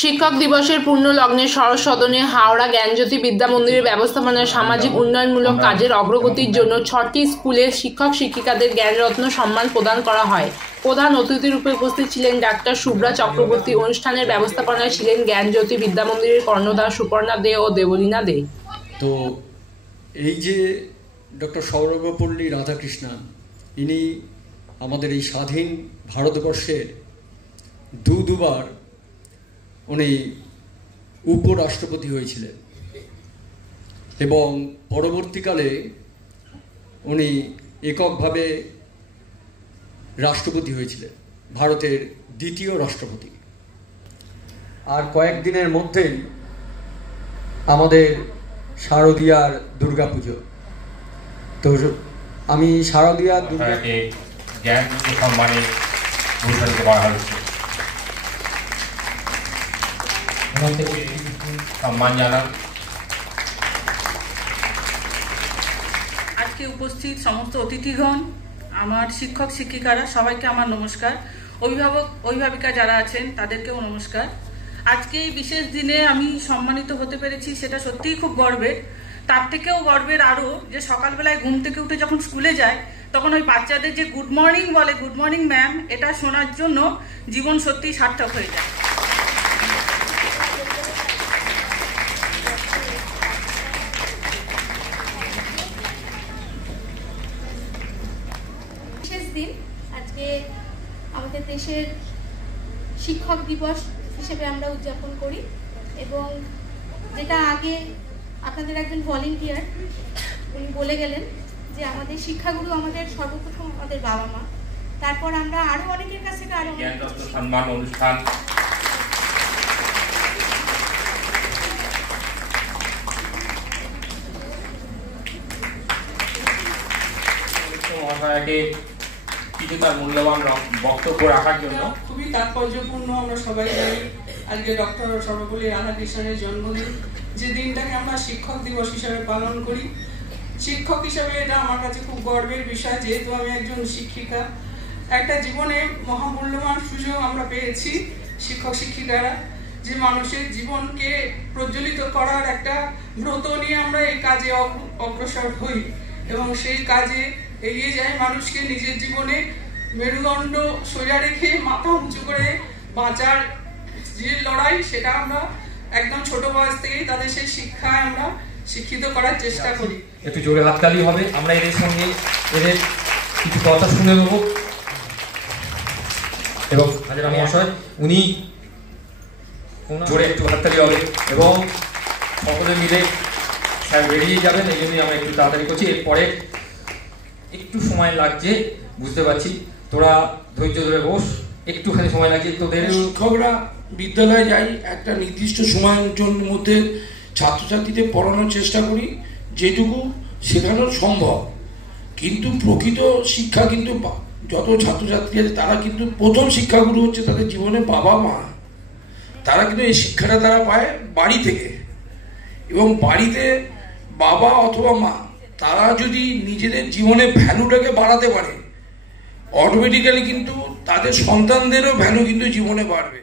শিক্ষক দিবসের পূর্ণ লগ্নে সরস সদনে হাওড়া জ্ঞানজ্যোতি বিদ্যা মন্দিরের ব্যবস্থাপনায় সামাজিক উন্নয়নমূলক কাজের অগ্রগতির জন্য 6টি স্কুলের শিক্ষক শিক্ষিকাদের জ্ঞানরত্ন সম্মান প্রদান করা হয়। প্রধান অতিথি রূপে উপস্থিত ছিলেন ডাক্তার শুভ্রা চক্রবর্তী। অনুষ্ঠানের ব্যবস্থাপনায় ছিলেন জ্ঞানজ্যোতি বিদ্যা মন্দিরের কর্ণধার সুপর্ণা দে ও দেবলীনা দে। তো এই যে ডক্টর সর্বপল্লী রাধাকৃষ্ণন, ইনি আমাদের এই স্বাধীন ভারতবর্ষের দুবার উনি উপরাষ্ট্রপতি হয়েছিলেন এবং পরবর্তীকালে উনি এককভাবে রাষ্ট্রপতি হয়েছিলেন, ভারতের দ্বিতীয় রাষ্ট্রপতি। আর কয়েকদিনের মধ্যেই আমাদের শারদীয়ার দুর্গাপুজো। তো আমি শারদীয়ার দুর্গাকে জ্ঞানজ্যোতি সম্মানে ভূষিত করা হয়েছে। সম্মান জানান। আজকে উপস্থিত সমস্ত অতিথিগণ, আমার শিক্ষক শিক্ষিকারা, সবাইকে আমার নমস্কার। অভিভাবক অভিভাবিকা যারা আছেন তাদেরকেও নমস্কার। আজকে এই বিশেষ দিনে আমি সম্মানিত হতে পেরেছি, সেটা সত্যিই খুব গর্বের। তার থেকেও গর্বের আরও যে সকালবেলায় ঘুম থেকে উঠে যখন স্কুলে যায় তখন ওই বাচ্চাদের যে গুড মর্নিং বলে, গুড মর্নিং ম্যাম, এটা শোনার জন্য জীবন সত্যিই সার্থক হয়ে যায়। দিন আজকে আমাদের দেশের শিক্ষক দিবস হিসেবে আমরা উদযাপন করি এবং যেটা আগে আপনাদের একজন ভলেন্টিয়ার উনি বলে গেলেন যে আমাদের শিক্ষাগুরু আমাদের সর্বপ্রথম আমাদের বাবা মা, তারপর আমরা আরো অনেকের কাছ থেকে আরো সম্মান অনুষ্ঠান। কিছু তার মূল্যবান বক্তব্য রাখার জন্য খুবই তাৎপর্যপূর্ণ। আমরা সবাই জানি আজকে ডক্টর সর্বপল্লী রাধাকৃষ্ণনের জন্মদিন, যে দিনটাকে আমরা শিক্ষক দিবস হিসাবে পালন করি। শিক্ষক হিসাবে এটা আমার কাছে খুব গর্বের বিষয়, যেহেতু আমি একজন শিক্ষিকা। একটা জীবনে মহামূল্যবান সুযোগ আমরা পেয়েছি শিক্ষক শিক্ষিকারা, যে মানুষের জীবনকে প্রজ্বলিত করার একটা ব্রত নিয়ে আমরা এই কাজে অগ্রসর হই এবং সেই কাজে এগিয়ে যায়। মানুষকে নিজের জীবনে মেরুদণ্ড সোজা রেখে মাথা উঁচু করে বাঁচার যে লড়াই, সেটা আমরা একদম ছোট বয়স থেকেই তাদের সেই শিক্ষায় আমরা শিক্ষিত করার চেষ্টা করি। একটু জোরে হাততালি হবে, আমরা এদের সঙ্গে এদের কিছু কথা শুনে নেব। এবং হাজারা মহাশয় উনি জোরে একটু হাততালি হবে এবং সকলে মিলে স্যার বেরিয়ে যাবেন, এই জন্যই আমরা একটু তাড়াতাড়ি করছি। এরপরে একটু সময় লাগছে, বুঝতে পারছি, তোরা ধৈর্য ধরে বস, একটুখানি সময় লাগছে তোদের। শিক্ষকরা বিদ্যালয়ে যাই, একটা নির্দিষ্ট সময়ের মধ্যে ছাত্রছাত্রীদের পড়ানোর চেষ্টা করি যেটুকু শেখানো সম্ভব, কিন্তু প্রকৃত শিক্ষা কিন্তু যত ছাত্রছাত্রী আছে তারা কিন্তু প্রথম শিক্ষাগুরু হচ্ছে তাদের জীবনে বাবা মা। তারা কিন্তু এই শিক্ষাটা তারা পায় বাড়ি থেকে, এবং বাড়িতে বাবা অথবা মা তারা যদি নিজেদের জীবনে ভ্যালুটাকে বাড়াতে পারে, অটোমেটিক্যালি কিন্তু তাদের সন্তানদেরও ভ্যালু কিন্তু জীবনে বাড়বে।